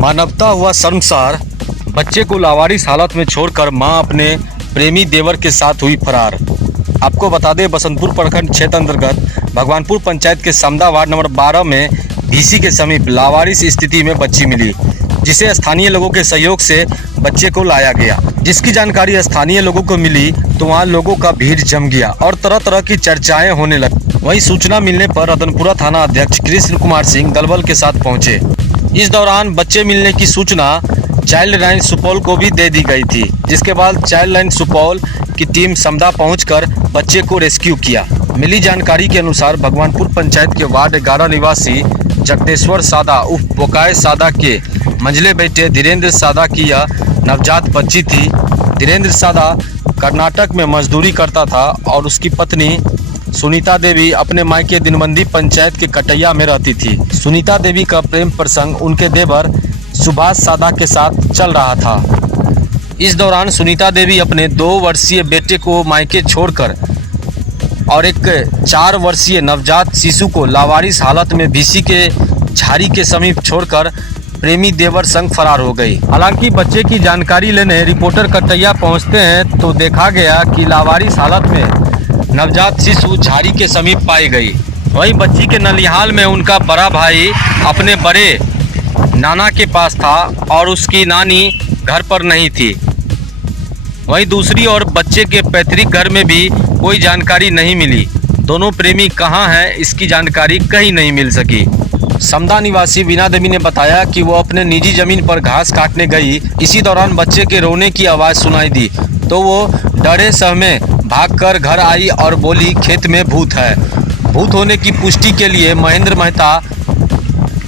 मानवता हुआ शर्मसार। बच्चे को लावारिस हालत में छोड़कर मां अपने प्रेमी देवर के साथ हुई फरार। आपको बता दें, बसंतपुर प्रखंड क्षेत्र अंतर्गत भगवानपुर पंचायत के समदा वार्ड नंबर 12 में भीसी के समीप लावारिस स्थिति में बच्ची मिली, जिसे स्थानीय लोगों के सहयोग से बच्चे को लाया गया। जिसकी जानकारी स्थानीय लोगों को मिली तो वहां लोगों का भीड़ जम गया और तरह तरह की चर्चाएं होने लगी। वहीं सूचना मिलने पर रतनपुरा थाना अध्यक्ष कृष्ण कुमार सिंह दलबल के साथ पहुंचे। इस दौरान बच्चे मिलने की सूचना चाइल्ड लाइन सुपौल को भी दे दी गई थी, जिसके बाद चाइल्ड लाइन सुपौल की टीम समदा पहुंचकर बच्चे को रेस्क्यू किया। मिली जानकारी के अनुसार भगवानपुर पंचायत के वार्ड 11 निवासी जगदेश्वर सादा उर्फ बोकाय सादा के मंझले बेटे धीरेन्द्र सादा की यह नवजात बच्ची थी। धीरेन्द्र सादा कर्नाटक में मजदूरी करता था और उसकी पत्नी सुनीता देवी अपने मायके दिनबंदी पंचायत के कटैया में रहती थी। सुनीता देवी का प्रेम प्रसंग उनके देवर सुभाष सादा के साथ चल रहा था। इस दौरान सुनीता देवी अपने 2 वर्षीय बेटे को मायके छोड़कर और एक 4 वर्षीय नवजात शिशु को लावारिस हालत में भीसी के झाड़ी के समीप छोड़कर प्रेमी देवर संग फरार हो गई। हालांकि बच्चे की जानकारी लेने रिपोर्टर कटैया पहुंचते हैं तो देखा गया कि लावारिस हालत में नवजात शिशु झाड़ी के समीप पाई गई। वहीं बच्ची के नलिहाल में उनका बड़ा भाई अपने बड़े नाना के पास था और उसकी नानी घर पर नहीं थी। वहीं दूसरी ओर बच्चे के पैतृक घर में भी कोई जानकारी नहीं मिली। दोनों प्रेमी कहां हैं, इसकी जानकारी कहीं नहीं मिल सकी। समदा निवासी वीना देवी ने बताया कि वो अपने निजी जमीन पर घास काटने गई। इसी दौरान बच्चे के रोने की आवाज़ सुनाई दी तो वो डरे सहमे भागकर घर आई और बोली, खेत में भूत है। भूत होने की पुष्टि के लिए महेंद्र मेहता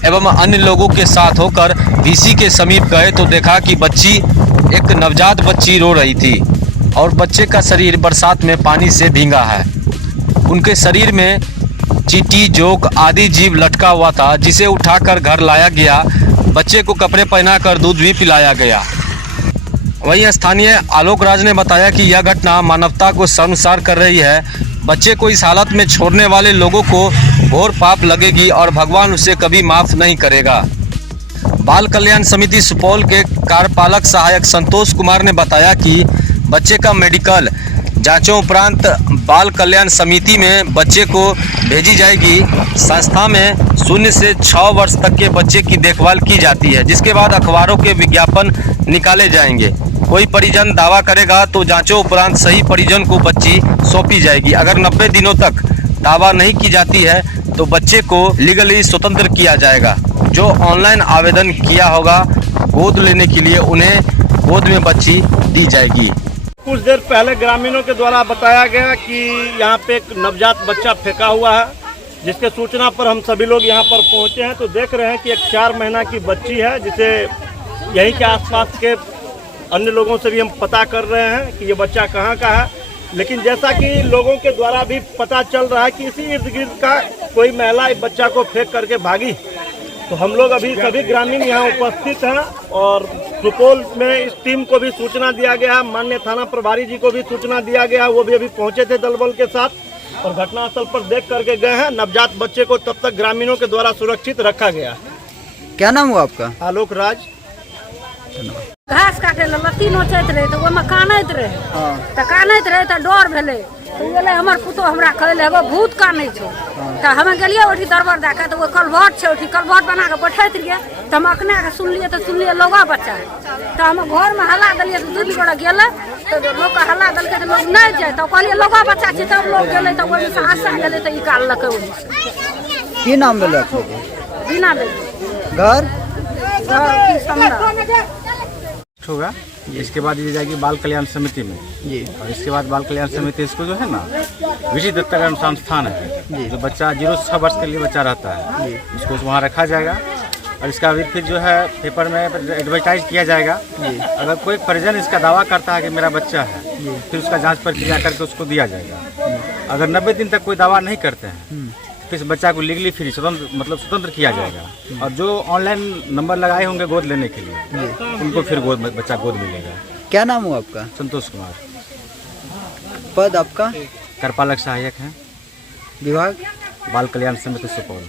एवं अन्य लोगों के साथ होकर भीसी के समीप गए तो देखा कि बच्ची, एक नवजात बच्ची रो रही थी और बच्चे का शरीर बरसात में पानी से भींगा है। उनके शरीर में चींटी, जोक आदि जीव लटका हुआ था, जिसे उठाकर घर लाया गया। बच्चे को कपड़े पहनाकर दूध भी पिलाया गया। वहीं स्थानीय आलोक राज ने बताया कि यह घटना मानवता को शर्मसार कर रही है। बच्चे को इस हालत में छोड़ने वाले लोगों को घोर पाप लगेगी और भगवान उसे कभी माफ नहीं करेगा। बाल कल्याण समिति सुपौल के कार्यपालक सहायक संतोष कुमार ने बताया कि बच्चे का मेडिकल जांचों उपरांत बाल कल्याण समिति में बच्चे को भेजी जाएगी। संस्था में 0 से 6 वर्ष तक के बच्चे की देखभाल की जाती है, जिसके बाद अखबारों के विज्ञापन निकाले जाएंगे। कोई परिजन दावा करेगा तो जांचों उपरांत सही परिजन को बच्ची सौंपी जाएगी। अगर 90 दिनों तक दावा नहीं की जाती है तो बच्चे को लीगली स्वतंत्र किया जाएगा। जो ऑनलाइन आवेदन किया होगा गोद लेने के लिए, उन्हें गोद में बच्ची दी जाएगी। कुछ देर पहले ग्रामीणों के द्वारा बताया गया कि यहाँ पे एक नवजात बच्चा फेंका हुआ है, जिसके सूचना पर हम सभी लोग यहाँ पर पहुँचे हैं तो देख रहे हैं कि एक 4 महीना की बच्ची है, जिसे यहीं के आसपास के अन्य लोगों से भी हम पता कर रहे हैं कि ये बच्चा कहाँ का है। लेकिन जैसा कि लोगों के द्वारा भी पता चल रहा है कि इसी इर्द गिर्द का कोई महिला इस बच्चा को फेंक करके भागी। तो हम लोग अभी सभी ग्रामीण यहाँ उपस्थित हैं और सुपौल में इस टीम को भी सूचना दिया गया है। माननीय थाना प्रभारी जी को भी सूचना दिया गया, वो भी अभी पहुँचे थे दलबल के साथ और घटनास्थल पर देख करके गए हैं। नवजात बच्चे को तब तक ग्रामीणों के द्वारा सुरक्षित रखा गया। क्या नाम हुआ आपका? आलोक राज। घास काटे लत्ती नोचैत रहे तो ओहिमे कानैत रहे तो कानैत रहे तो डर भेलै तो गेलै हमर पुतोह हमरा कहले एगो भूत कानै छौ तो हमे गेलियै ओठी दरबर दए कऽ तो ओ कलभट छै, ओठी कलभट बना कऽ बैठैत रहियै तो हम अखने के सुनलियै लौगा बच्चा तो हम घर में हल्ला देलियै तो दूध गोड़ा गेलै तो लोग हल्ला देलकै तो लोग नहीं जाए तो कहलियै लौगा बच्चा छै तब लोग गेलै तो ओहिमे से आशा गेलै तो निकाललकै। ओहिमे की नाम भेलै आपको? बिना देली घर की समझा होगा। इसके बाद ये जाएगी बाल कल्याण समिति में जी, और इसके बाद बाल कल्याण समिति इसको जो है ना विधि दत्तकरण संस्थान है जी, जो बच्चा 0 से 6 वर्ष के लिए बच्चा रहता है जी, उसको वहाँ रखा जाएगा और इसका भी फिर जो है पेपर में एडवर्टाइज किया जाएगा जी। अगर कोई परिजन इसका दावा करता है कि मेरा बच्चा है जी, फिर उसका जांच प्रक्रिया करके उसको दिया जाएगा। अगर 90 दिन तक कोई दावा नहीं करते हैं तो इस बच्चा को लीगली फ्री स्वतंत्र किया जाएगा। और जो ऑनलाइन नंबर लगाए होंगे गोद लेने के लिए उनको फिर बच्चा गोद मिलेगा। क्या नाम हुआ आपका? संतोष कुमार। पद आपका? कार्यपालक सहायक हैं, विभाग बाल कल्याण समिति सुपौल।